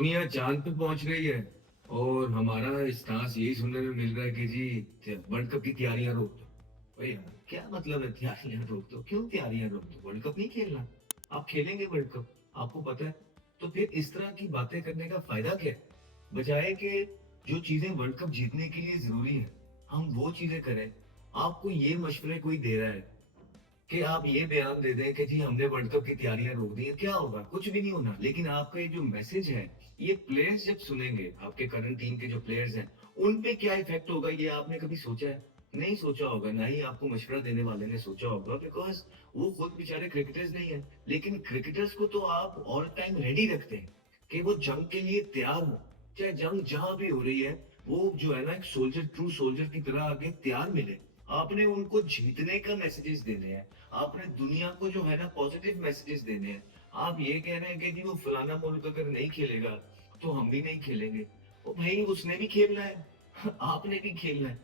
दुनिया चांद पे पहुंच रही है और हमारा स्टांस यही सुनने में मिल रहा है कि जी वर्ल्ड कप की तैयारियां रोक दो। भाई यार क्या मतलब है तैयारियां रोक दो? क्यों तैयारियां रोक दो? वर्ल्ड कप नहीं खेलना? आप खेलेंगे वर्ल्ड कप, आपको पता है। तो फिर इस तरह की बातें करने का फायदा क्या है? बजाय कि जो चीजें वर्ल्ड कप जीतने के लिए जरूरी है हम वो चीजें करें। आपको ये मशवरे कोई दे रहा है कि आप ये बयान दे दें कि जी हमने वर्ल्ड कप की तैयारियां रोक दी हैं, क्या होगा? कुछ भी नहीं होना। लेकिन आपका ये जो मैसेज है, ये प्लेयर्स जब सुनेंगे, आपके करंट टीम के जो प्लेयर्स हैं, उन पे क्या इफेक्ट होगा, ये आपने कभी सोचा है? नहीं सोचा होगा, ना ही आपको मशवरा देने वाले ने सोचा होगा, बिकॉज वो खुद बेचारे क्रिकेटर्स नहीं है। लेकिन क्रिकेटर्स को तो आप ऑल टाइम रेडी रखते हैं कि वो जंग के लिए तैयार हो, चाहे जंग जहां भी हो रही है। वो जो है ना, एक सोल्जर, ट्रू सोल्जर की तरह आगे तैयार मिले। आपने उनको जीतने का मैसेजेस देने हैं, आपने दुनिया को जो है ना पॉजिटिव मैसेजेस देने हैं। आप ये कह रहे हैं कि जी वो फलाना मुल्क अगर नहीं खेलेगा तो हम भी नहीं खेलेंगे। ओ भाई, उसने भी खेलना है आपने भी खेलना है।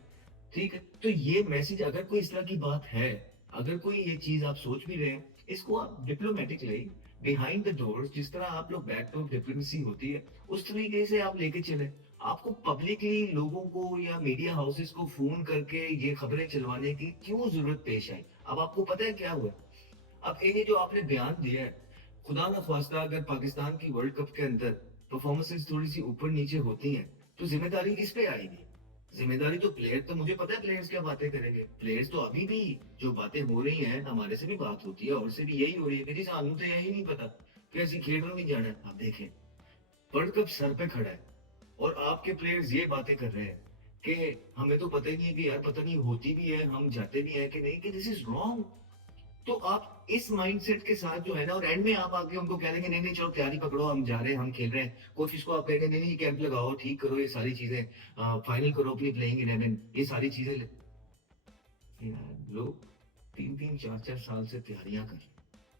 ठीक है, तो ये मैसेज, अगर कोई इस तरह की बात है, अगर कोई ये चीज आप सोच भी रहे हैं, इसको आप डिप्लोमेटिकली बिहाइंड द डोर्स, जिस तरह आप लोग बैक डोर डिप्लोमेसी होती है, उस तरीके से आप लेके चले। आपको पब्लिकली लोगों को या मीडिया हाउसेस को फोन करके ये खबरें चलवाने की क्यों जरूरत पेश आई? अब आपको पता है क्या हुआ? अब ये जो आपने बयान दिया है, खुदा ना ख्वास्ता अगर पाकिस्तान की वर्ल्ड कप के अंदर परफॉर्मेंसेस थोड़ी सी ऊपर नीचे होती हैं, तो जिम्मेदारी किस पे आएगी? जिम्मेदारी तो प्लेयर, तो मुझे पता है प्लेयर्स क्या बातें करेंगे। प्लेयर्स तो अभी भी जो बातें हो रही हैं, हमारे से भी बात होती है और से भी यही हो रही है कि जी सानू तो यही नहीं पता कि ऐसी खेल नहीं जाना है। आप देखें, वर्ल्ड कप सर पे खड़ा है और आपके प्लेयर्स ये बातें कर रहे हैं कि हमें तो पता ही नहीं है कि यार पता नहीं होती भी है, हम जाते भी हैं कि नहीं, कि दिस इज रॉन्ग। तो आप इस माइंडसेट के साथ जो है ना, और एंड में आप आके उनको कह देंगे नहीं नहीं चलो तैयारी पकड़ो, हम जा रहे हैं, हम खेल रहे हैं। कोशिश को आप कहेंगे नहीं नहीं कैंप लगाओ, ठीक करो ये सारी चीजें, फाइनल करो अपनी प्लेइंग 11, ये सारी चीजें यार लोग 3-3 4-4 साल से तैयारियां कर रहे हैं,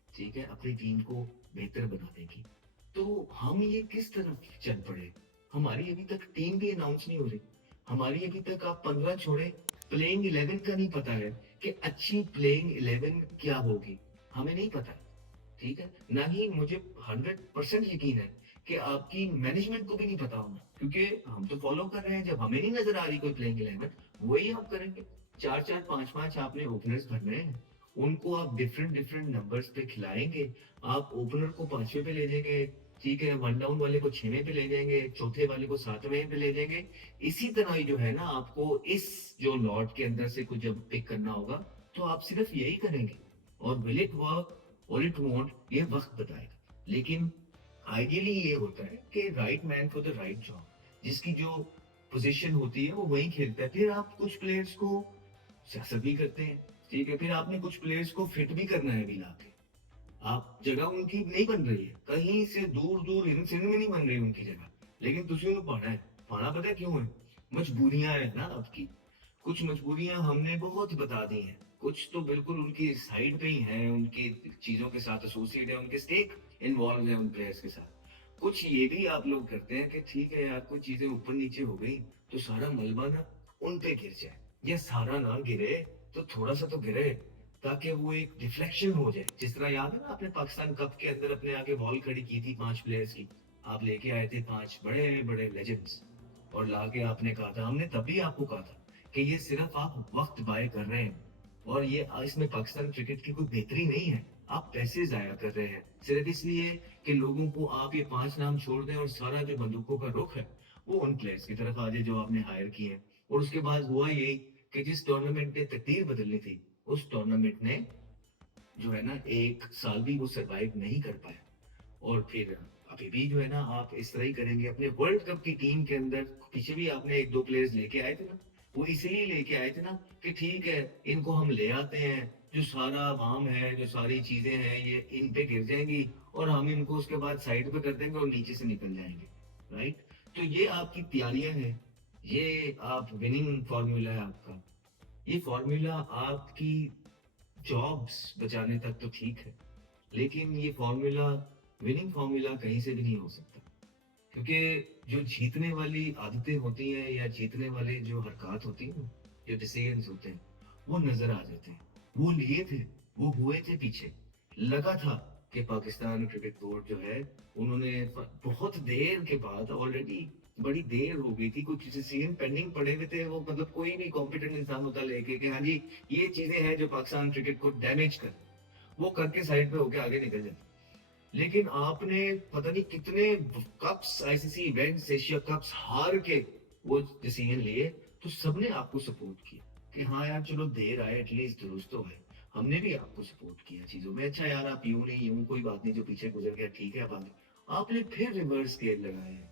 ठीक है, अपनी टीम को बेहतर बनाने की। तो हम ये किस तरफ चल पड़े? हमारी अभी तक टीम भी अनाउंस नहीं हो रही। हमारी अभी तक, आप 15 छोड़े, प्लेइंग 11 का नहीं पता है कि अच्छी प्लेइंग 11 क्या होगी। हमें नहीं पता है, ठीक है। ना ही मुझे 100% यकीन है कि आपकी मैनेजमेंट को भी नहीं पता होगा, क्योंकि हम तो फॉलो कर रहे हैं। जब हमें नहीं नजर आ रही कोई प्लेइंग 11, वही आप करेंगे। 4-4 5-5 आपने ओपनर्स भरने हैं, उनको आप डिफरेंट डिफरेंट नंबर्स पे खिलाएंगे। आप ओपनर को 5वें पे ले जाएंगे, ठीक है, वन डाउन वाले को 6वें पे ले जाएंगे, चौथे वाले को 7वें पे ले जाएंगे। इसी तरह ही जो है ना, आपको इस जो लॉट के अंदर से कुछ जब पिक करना होगा, तो आप सिर्फ यही करेंगे। और विल इट वर्क और इट वॉन्ट, ये वक्त बताएगा। लेकिन आइडियली ये होता है कि right man for the right job, जिसकी जो पोजीशन होती है वो वही खेलता है। फिर आप कुछ प्लेयर्स को सियासत भी करते हैं, ठीक है, फिर आपने कुछ प्लेयर्स को फिट भी करना है भी लाके। आप जगह उनकी नहीं बन रही है, कहीं से दूर दूर हिंद सिंध में नहीं बन रही उनकी जगह, लेकिन तुझे उन्हें पाना है। पाना पता है क्यों है? मजबूरियां है ना आपकी। कुछ मजबूरियां हमने बहुत बता दी हैं, कुछ तो बिल्कुल उनकी साइड पे ही हैं, उनकी चीजों के साथ एसोसिएट है, उनके स्टेक इन्वॉल्व है उन प्लेयर्स के साथ। कुछ ये भी आप लोग करते हैं कि ठीक है यार, कुछ चीजें ऊपर नीचे हो गई तो सारा मलबा ना उन पे गिर जाए, या सारा ना गिरे तो थोड़ा सा तो गिरे, ताकि वो एक डिफ्लेक्शन हो जाए। जिस तरह याद है ना, आपने पाकिस्तान कप के अंदर अपने आगे वॉल खड़ी की थी 5 प्लेयर्स की। आप लेके आए थे 5 बड़े बड़े लेजेंड्स, और लाके आपने कहा था, हमने तभी आपको कहा था कि ये सिर्फ आप वक्त बाय कर रहे हैं, और ये इसमें पाकिस्तान क्रिकेट की कोई बेहतरी नहीं है। आप पैसे जाया कर रहे हैं सिर्फ इसलिए कि लोगों को आप ये 5 नाम छोड़ दें और सारा जो बंदूकों का रुख है वो उन प्लेयर्स की तरफ आ जाए जो आपने हायर किए हैं। और उसके बाद हुआ यही कि जिस टूर्नामेंट ने तकदीर बदलनी थी, उस टूर्नामेंट ने जो है ना 1 साल भी वो सरवाइव नहीं कर पाया। और फिर अभी भी जो है ना, आप इस तरह ही करेंगे अपने वर्ल्ड कप की टीम के अंदर। पीछे भी आपने 1-2 प्लेयर्स लेके आए थे ना, वो इसलिए लेके आए थे ना कि ठीक है, इनको हम ले आते हैं, जो सारा वाम है, जो सारी चीजें हैं, ये इन पे गिर जाएंगी और हम इनको उसके बाद साइड पे कर देंगे और नीचे से निकल जाएंगे। राइट? तो ये आपकी तैयारियां हैं, ये आप विनिंग फॉर्मूला है आपका। ये फॉर्मूला आपकी जॉब्स बचाने तक तो ठीक है, लेकिन ये फॉर्मूला, विनिंग फॉर्मूला कहीं से भी नहीं हो सकता। क्योंकि जो जीतने वाली आदतें होती हैं या जीतने वाले जो हरकत होती हैं, जो डिसीजंस होते हैं, वो नजर आ जाते हैं। वो लिए थे, वो हुए थे पीछे, लगा था कि पाकिस्तान क्रिकेट बोर्ड जो है उन्होंने बहुत देर के बाद ऑलरेडी बड़ी देर हो गई थी, कुछ डिसीजन पेंडिंग पड़े हुए थे, वो मतलब कोई भी कॉम्पिटेंट इंसान होता लेके कि हाँ जी ये चीजें हैं जो पाकिस्तान क्रिकेट को डैमेज कर, वो करके साइड पे होके आगे निकल जाए। लेकिन आपने पता नहीं कितने cups, ICC events, Asia cups हार के वो डिसीजन लिए, तो सबने आपको सपोर्ट किया कि हाँ यार चलो देर आए एटलीस्ट दुरुस्त तो है। हमने भी आपको सपोर्ट किया चीजों में, अच्छा यार आप यूं नहीं यूं कोई बात नहीं, जो पीछे गुजर गया ठीक है, अब आगे आपने फिर रिवर्स गेयर लगाए हैं,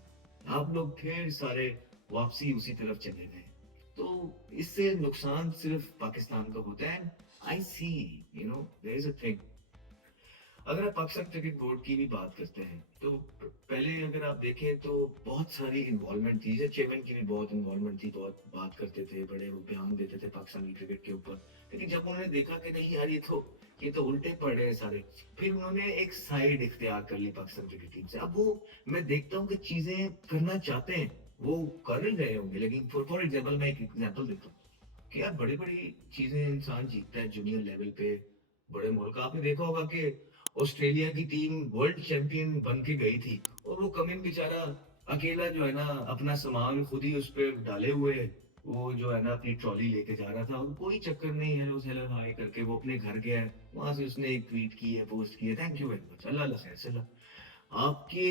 आप लोग फिर सारे वापसी उसी तरफ चले गए। तो इससे नुकसान सिर्फ पाकिस्तान का होता है। I see, you know, there is a thing, अगर आप पाकिस्तान क्रिकेट बोर्ड की भी बात करते हैं तो पहले अगर आप देखें तो बहुत सारी इन्वॉल्वमेंट थी, जैसे चेयरमैन की भी बहुत इन्वॉल्वमेंट थी, बहुत बात करते थे, बड़े वो बयान देते थे पाकिस्तानी क्रिकेट के ऊपर। लेकिन जब उन्होंने देखा कि नहीं यार ये तो उल्टे पड़ रहे हैं सारे, फिर उन्होंने एक साइड इख्तियार कर ली पाकिस्तान क्रिकेट टीम से। अब वो मैं देखता हूँ कि चीजें करना चाहते हैं, वो कर रहे होंगे, लेकिन फॉर एग्जाम्पल मैं एक एग्जाम्पल देता हूँ कि यार बड़ी बड़ी चीजें इंसान जीतता है जूनियर लेवल पे, बड़े मुल्क, आपने देखा होगा कि ऑस्ट्रेलिया की टीम वर्ल्ड चैंपियन बन के गई थी, और वो कमिन बेचारा अकेला जो है ना अपना सामान खुद ही उस पर डाले हुए, वो जो है ना अपनी ट्रॉली लेके जा रहा था, और कोई चक्कर नहीं, हेलो हेलो हाय करके वो अपने घर गया है, वहां से उसने एक ट्वीट की है, पोस्ट की है, थैंक यू वेरी मच, अल्लाह खैर चला। आपके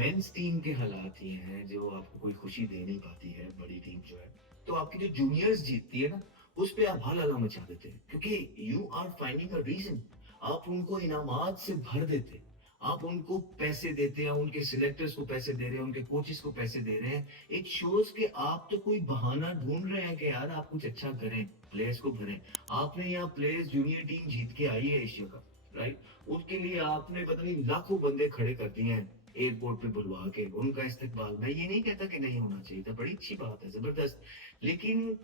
मेंस टीम के हालात ये हैं जो आपको कोई खुशी दे नहीं पाती है, बड़ी टीम जो है, तो आपकी जो जूनियर्स जीतती है ना, उस पे आप हल्ला मचा देते हैं, क्योंकि you are finding a reason, आप उनको इनामात से भर देते, आप उनको पैसे देते हैं, उनके सिलेक्टर्स को पैसे दे रहे हैं, उनके कोचेस को पैसे दे रहे हैं, एक शोज के आप तो कोई बहाना ढूंढ रहे हैं कि यार आप कुछ अच्छा करें, प्लेयर्स को भरें। आपने यहाँ प्लेयर्स जूनियर टीम जीत के आई है एशिया का, राइट, उसके लिए आपने पता नहीं लाखों बंदे खड़े कर दिए हैं एयरपोर्ट पे बुलवा के, उनका इस्तकबाल, मैं ये नहीं कहता कि नहीं होना चाहिए था, बड़ी अच्छी बात है, जबरदस्त। लेकिन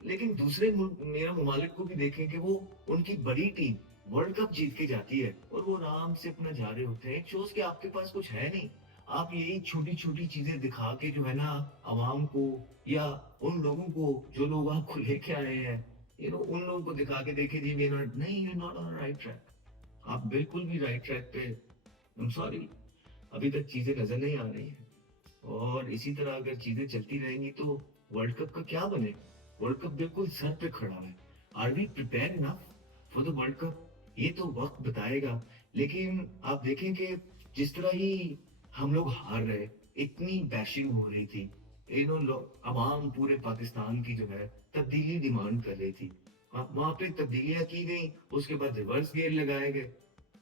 लेकिन दूसरे मेरा ममालिक को भी देखें कि वो उनकी बड़ी टीम वर्ल्ड कप जीत के जाती है और वो आराम से अपना जा रहे होते हैं, शोज के आपके पास कुछ है नहीं, आप यही छोटी छोटी चीजें दिखा के जो है ना आवाम को, या उन लोगों को जो लोग आपको लेके आए हैं, उन लोगों को दिखा के देखे जी वी नॉट, नहीं you not on right track, आप बिल्कुल भी राइट ट्रैक पे, आई एम सॉरी, अभी तक चीजें नजर नहीं आ रही हैं। और इसी तरह अगर चीजें चलती रहेंगी तो वर्ल्ड कप का क्या बनेगा? वर्ल्ड कप बिल्कुल सर पे खड़ा है। Are we prepared enough for the world cup? ये तो वक्त बताएगा। लेकिन आप देखें कि जिस तरह ही हम लोग हार रहे, इतनी बैशिंग हो रही थी, अवाम पूरे पाकिस्तान की जो है तब्दीली डिमांड कर रही थी, वहां पे तब्दीलियां की गई, उसके बाद रिवर्स गेयर लगाए गए,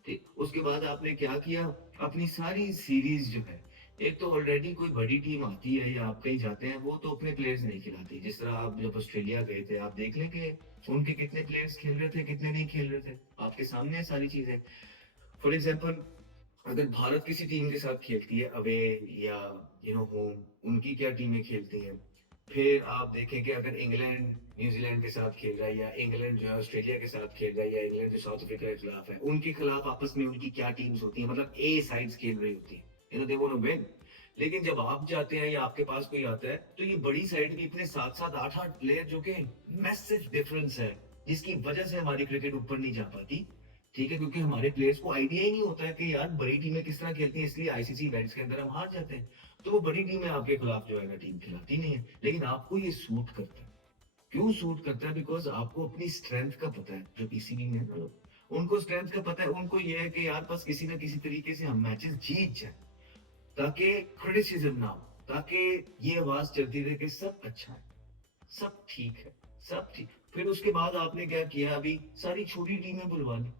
ठीक, उसके बाद आपने क्या किया, अपनी सारी सीरीज जो है, एक तो ऑलरेडी कोई बड़ी टीम आती है या आप कहीं जाते हैं, वो तो अपने प्लेयर्स नहीं खिलाती, जिस तरह आप जब ऑस्ट्रेलिया गए थे आप देख लें कि उनके कितने प्लेयर्स खेल रहे थे, कितने नहीं खेल रहे थे, आपके सामने है सारी चीजें। फॉर एग्जाम्पल, अगर भारत किसी टीम के साथ खेलती है अवे या होम, उनकी क्या टीमें खेलती हैं, फिर आप देखें कि अगर इंग्लैंड न्यूजीलैंड के साथ खेल रहा है, या इंग्लैंड जो है ऑस्ट्रेलिया के साथ खेल रहा है, या इंग्लैंड जो साउथ अफ्रीका के खिलाफ है, उनके खिलाफ आपस में उनकी क्या टीम्स होती है, मतलब ए साइड्स खेल रही होती है, दे वांट टू विन। लेकिन जब आप जाते हैं या आपके पास कोई आता है, तो ये बड़ी साइड भी इतने 7-7 8-8 प्लेयर, जो कि मैसिव डिफरेंस है, जिसकी वजह से हमारी क्रिकेट ऊपर नहीं जा पाती, ठीक है, क्योंकि हमारे प्लेयर्स को आइडिया ही नहीं होता है कि यार बड़ी टीमें किस तरह खेलती हैं, इसलिए आईसीसी इवेंट्स के अंदर हम हार जाते हैं, तो वो बड़ी टीमें आपके खिलाफ जो है ना टीम खिलाती नहीं है। लेकिन आपको ये सूट करता है, क्यों सूट करता है? बिकॉज आपको अपनी स्ट्रेंथ का पता है, जो पीसीबी में है ना लोग, उनको स्ट्रेंथ का पता है, उनको ये है कि यार बस किसी ना किसी तरीके से हम मैचेस जीत जाए, ताकि क्रिटिसिज्म ना हो, ताकि ये आवाज चलती रहे कि सब अच्छा है, सब ठीक है, सब ठीक। फिर उसके बाद आपने क्या किया, अभी सारी छोटी टीमें बुलवा ली,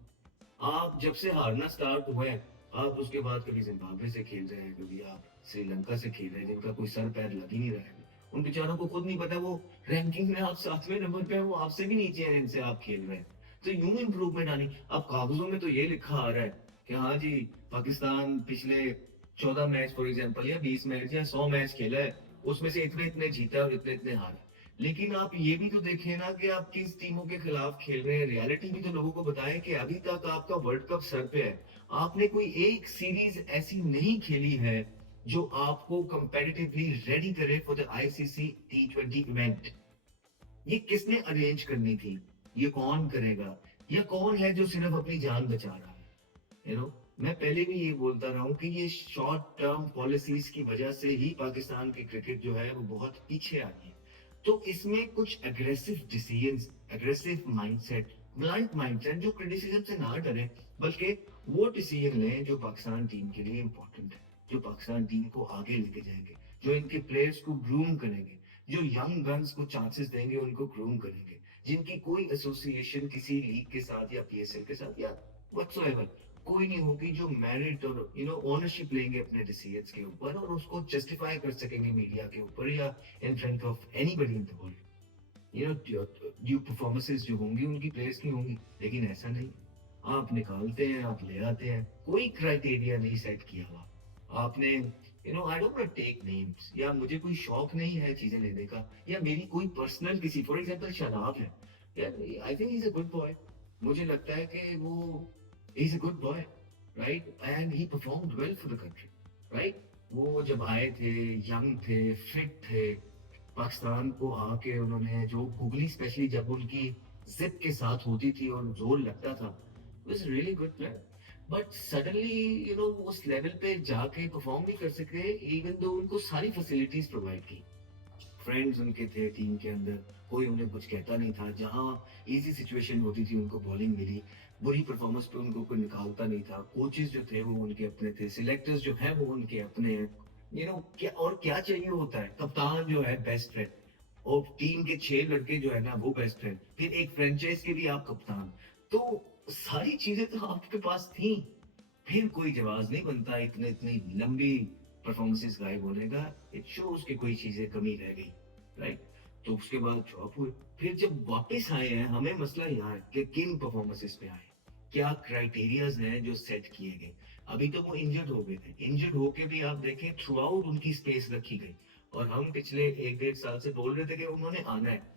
आप जब से हारना स्टार्ट हुए हैं, आप उसके बाद कभी जिम्बाब्वे से खेल रहे हैं, कभी आप श्रीलंका से खेल रहे हैं, जिनका कोई सर पैर लग ही नहीं रहा है, उन बेचारों को खुद नहीं पता, वो रैंकिंग में आप 7वें नंबर पे हैं, वो आपसे भी नीचे हैं जिनसे आप खेल रहे हैं, तो यूं इंप्रूवमेंट आनी। अब कागजों में तो ये लिखा आ रहा है कि हाँ जी पाकिस्तान पिछले 14 मैच फॉर एग्जाम्पल, या 20 मैच या 100 मैच खेला है, उसमें से इतने इतने जीता है और इतने इतने हारे। लेकिन आप ये भी तो देखें ना कि आप किस टीमों के खिलाफ खेल रहे हैं, रियलिटी भी तो लोगों को बताएं कि अभी तक आपका वर्ल्ड कप सर पे है, आपने कोई एक सीरीज ऐसी नहीं खेली है जो आपको कंपेटिटिवली रेडी करे for the ICC T20 event. ये किसने अरेंज करनी थी, ये कौन करेगा, या कौन है जो सिर्फ अपनी जान बचा रहा है, यू नो मैं पहले भी ये बोलता रहा हूँ कि ये शॉर्ट टर्म पॉलिसीज की वजह से ही पाकिस्तान की क्रिकेट जो है वो बहुत पीछे आ गई है। तो इसमें कुछ aggressive decisions, aggressive mindset, blunt mindset, जो क्रिटिसिज्म से ना डरे, बल्कि वो डिसीजन लें जो पाकिस्तान टीम के लिए इंपॉर्टेंट है, जो पाकिस्तान टीम को आगे लेके जाएंगे, जो इनके प्लेयर्स को ग्रूम करेंगे, जो यंग गन्स को चांसेस देंगे, उनको ग्रूम करेंगे, जिनकी कोई एसोसिएशन किसी लीग के साथ या पीएसएल के साथ या व्हाटसोएवर कोई नहीं होगी, जो मेरिट और ओनरशिप लेंगे अपने डिसीजंस के ऊपर और उसको जस्टिफाई कर सकेंगे मीडिया के ऊपर या in front of anybody in the world. Due performances जो होंगी उनकी प्लेयर्स की होंगी, लेकिन ऐसा नहीं। आप निकालते हैं, आप ले आते हैं, कोई क्राइटेरिया नहीं सेट किया हुआ आपने। I don't want take names, या मुझे कोई शौक नहीं है चीजें लेने का, या मेरी कोई पर्सनल किसी, फॉर एग्जांपल शादाब है, I think he is a good boy. मुझे लगता है कि वो is a good boy, right, and he performed well for the country, right. वो जब आए थे, यंग थे, फिट थे, पाकिस्तान को आके उन्होंने जो गुगली, स्पेशली जब उनकी जिप के साथ होती थी और जोर लगता था, was really good player. But suddenly उस लेवल पे जाके परफॉर्म नहीं कर सके, इवन दो उनको सारी फैसिलिटीज प्रोवाइड की, फ्रेंड्स उनके थे टीम के अंदर, कोई उन्हें कुछ कहता नहीं था, जहां इजी सिचुएशन होती थी उनको बॉलिंग मिली, बुरी परफॉर्मेंस पे उनको कोई निकालता नहीं था, कोचेस जो थे वो उनके अपने थे, सिलेक्टर्स जो है वो उनके अपने हैं। क्या और क्या चाहिए होता है, कप्तान जो है बेस्ट फ्रेंड, और टीम के 6 लड़के जो है ना वो बेस्ट फ्रेंड, फिर एक फ्रेंचाइज के भी आप कप्तान, तो सारी चीजें तो आपके पास थी। फिर कोई जवाब नहीं बनता इतने इतनी लंबी परफॉर्मेंसेस गायब होने का। इट शोज कि कोई चीजें कमी रह गई, राइट। तो उसके बाद ड्रॉप हुए, फिर जब वापस आए हैं, हमें मसला यहाँ है कि किन परफॉर्मेंसेस पे आए, क्या क्राइटेरियाज हैं जो सेट किए गए। अभी तो वो इंजर्ड हो गए थे, इंजर्ड होके भी आप देखें थ्रू आउट उनकी स्पेस रखी गई, और हम पिछले 1 1.5 साल से बोल रहे थे कि उन्होंने आना है।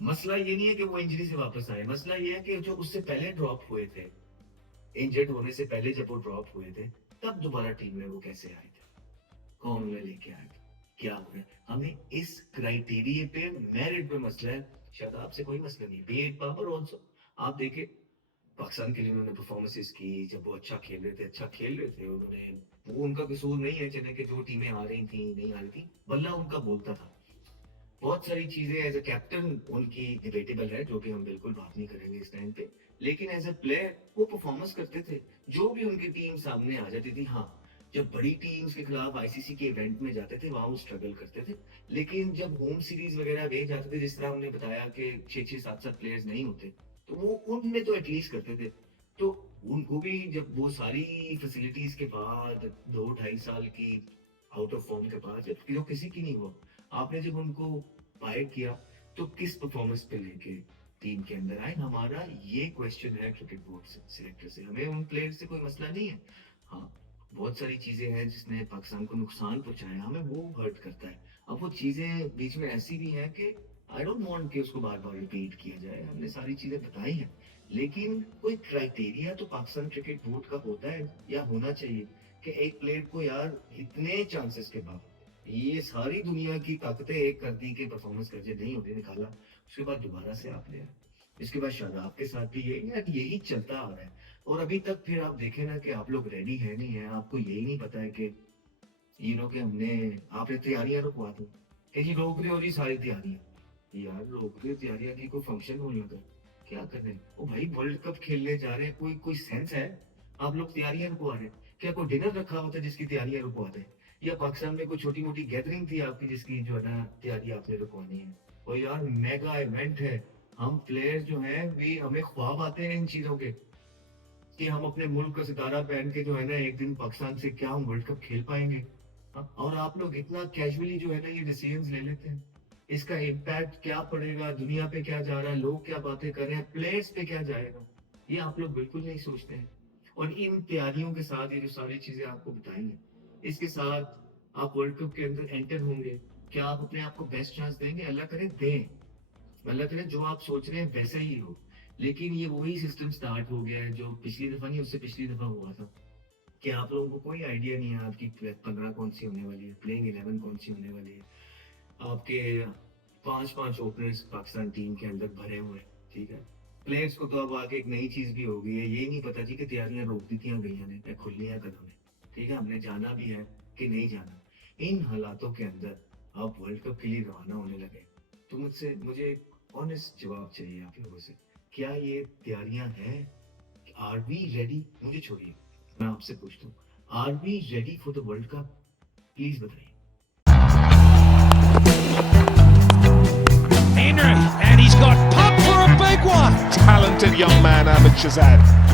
मसला ये नहीं है कि वो इंजरी से वापस आए, मसला ये है कि जो उससे पहले ड्रॉप हुए थे, इंजर्ड होने से पहले जब वो ड्रॉप हुए थे, तब दोबारा टीम में वो कैसे आए थे, कौन उन्हें लेके आया था, क्या हो गया। हमें इस क्राइटेरिया पे, मेरिट पे मसला है। शायद आपसे कोई मसला नहीं, बी एट पावर ऑल्सो। आप देखे पाकिस्तान के लिए उन्होंने परफॉर्मेंसेस की, जब वो अच्छा खेल रहे थे, अच्छा खेल रहे थे उन्होंने, वो उनका कसूर नहीं है चने के जो टीमें आ रही थी नहीं आ रही थी, बल्ला उनका बोलता था। बहुत सारी चीजें एज अ कैप्टन उनकी डिबेटेबल है, जो कि हम बिल्कुल बात नहीं करेंगे इस टाइम पे, लेकिन एज अ प्लेयर वो परफॉर्मेंस करते थे, जो भी उनकी टीम सामने आ जाती थी। हाँ, जब बड़ी टीम्स के खिलाफ आईसीसी के इवेंट में जाते थे वहां वो स्ट्रगल करते थे, लेकिन जब होम सीरीज वगैरह वे जाते थे, जिस तरह हमने बताया कि 6 6 7 7 प्लेयर्स नहीं होते, तो वो उनमें तो एटलीस्ट करते थे। तो उनको भी जब वो सारी फैसिलिटीज के बाद 2 2.5 साल की आउट ऑफ फॉर्म के बाद, जब जो किसी की नहीं हुआ, आपने जब उनको बाय किया, तो किस परफॉर्मेंस पे लेके टीम के अंदर आए, हमारा ये क्वेश्चन है क्रिकेट बोर्ड से, सिलेक्टर से। हमें उन प्लेयर से कोई मसला नहीं है। हाँ, बहुत सारी चीजें हैं जिसने पाकिस्तान को नुकसान पहुंचाया, हमें वो हर्ट करता है। अब वो चीजें बीच में ऐसी भी हैं कि आई डोंट वांट कि उसको बार बार रिपीट किया जाए, हमने सारी चीजें बताई हैं, लेकिन कोई क्राइटेरिया तो पाकिस्तान क्रिकेट बोर्ड का होता है या होना चाहिए, कि एक प्लेयर को यार इतने चांसेस के बाद, ये सारी दुनिया की ताकतें एक कर दी कि परफॉर्मेंस करके नहीं होती, निकाला, उसके बाद दोबारा से आप ले आए। इसके बाद शादाब के साथ भी यही चलता आ रहा है। और अभी तक फिर आप देखें ना कि आप लोग रेडी है नहीं है, आपको यही नहीं पता है कि कि हमने, आपने तैयारियां रुकवा दी कि जी रोक रहे हो जी सारी तैयारियां, यार रोक रहे हो तैयारियां की, कोई फंक्शन होने लगा, क्या कर रहे हैं ओ भाई, वर्ल्ड कप खेलने जा रहे हैं, कोई कोई सेंस है। आप लोग तैयारियां रुकवा रहे हैं, क्या कोई डिनर रखा होता है जिसकी तैयारियां रुकवा दे, या पाकिस्तान में कोई छोटी मोटी गैदरिंग थी आपकी जिसकी जो है ना तैयारी आपने रुकवानी है। और यार मेगा इवेंट है, हम प्लेयर्स जो हैं वे, हमें ख्वाब आते हैं इन चीजों के, कि हम अपने मुल्क का सितारा पहन के जो है ना एक दिन पाकिस्तान से क्या हम वर्ल्ड कप खेल पाएंगे। और आप लोग इतना कैजुअली जो है ना ये डिसीजंस ले लेते हैं, इसका इम्पैक्ट क्या पड़ेगा, दुनिया पे क्या जा रहा है, लोग क्या बातें कर रहे हैं, प्लेयर्स पे क्या जाएगा, ये आप लोग बिल्कुल नहीं सोचते हैं। और इन तैयारियों के साथ ये जो सारी चीजें आपको बताई हैं, इसके साथ आप वर्ल्ड कप के अंदर एंटर होंगे, क्या आप अपने आप को बेस्ट चांस देंगे? अल्लाह करे दें, अल्लाह करे जो आप सोच रहे हैं वैसा ही हो। लेकिन ये वही सिस्टम स्टार्ट हो गया है जो पिछली दफा नहीं, उससे पिछली दफा हुआ था, कि आप लोगों को कोई आइडिया नहीं है आपकी 15 कौन सी होने वाली है, प्लेइंग 11 कौन सी होने वाली है। आपके 5 5 ओपनर्स पाकिस्तान टीम के अंदर भरे हुए हैं, ठीक है। प्लेयर्स को तो अब आके एक नई चीज भी हो गई है, ये नहीं पता जी कि तैयारियां रोक दी थी भैया ने या खुल लिया कदम ने। ठीक है, हमने जाना भी है कि नहीं जाना। इन हालातों के अंदर आप वर्ल्ड कप के लिए रवाना होने लगे, तो मुझे ऑनेस्ट जवाब चाहिए आप लोगों से। क्या ये तैयारियां हैं? Are we ready? मुझे छोड़िए, मैं आपसे पूछता हूँ, are we ready for the world cup? Please बताइए। Henry, and he's got pumped for a big one. Talented young man, Ahmed Shazad.